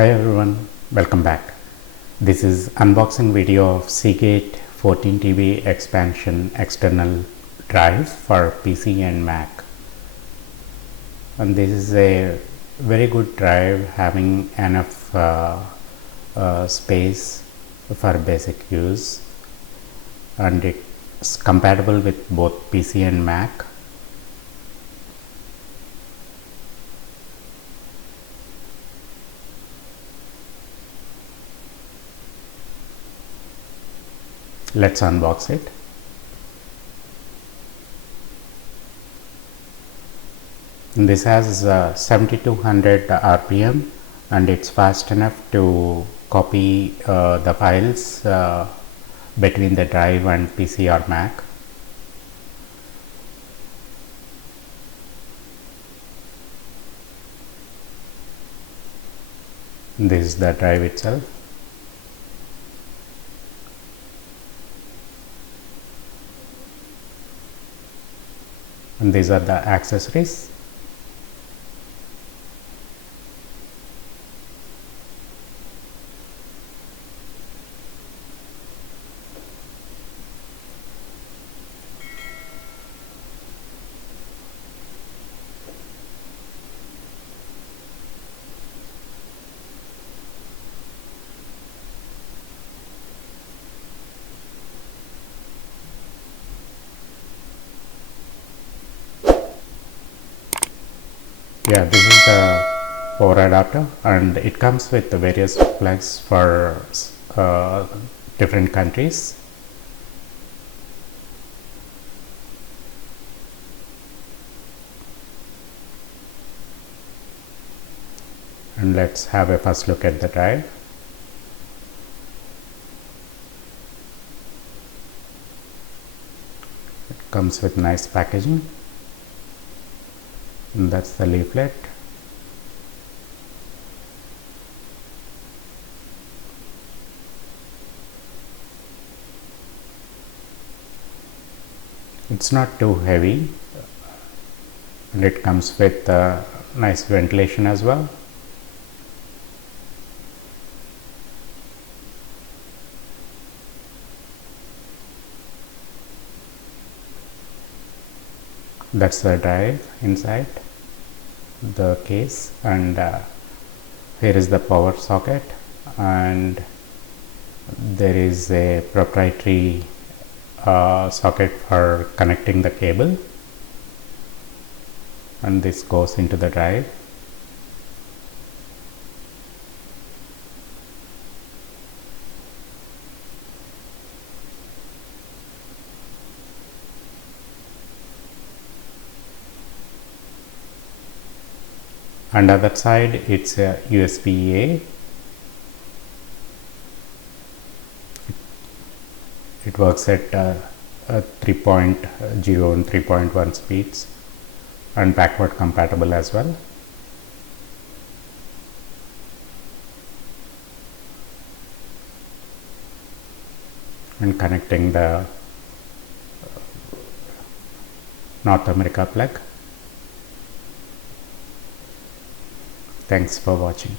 Hi everyone, welcome back. This is unboxing video of Seagate 14 TB expansion external drive for PC and Mac. And this is a very good drive having enough space for basic use, and it's compatible with both PC and Mac. Let's unbox it. This has 7200 RPM and it's fast enough to copy the files between the drive and PC or Mac. This is the drive itself. And these are the accessories. Yeah, this is the power adapter, and it comes with the various plugs for different countries. And let's have a first look at the drive. It comes with nice packaging. And that's the leaflet. It's not too heavy, and it comes with nice ventilation as well. That's the drive inside the case, and here is the power socket, and there is a proprietary socket for connecting the cable, and this goes into the drive. And on that side it's a USB-A. It works at 3.0 and 3.1 speeds, and backward compatible as well. And connecting the North America plug. Thanks for watching.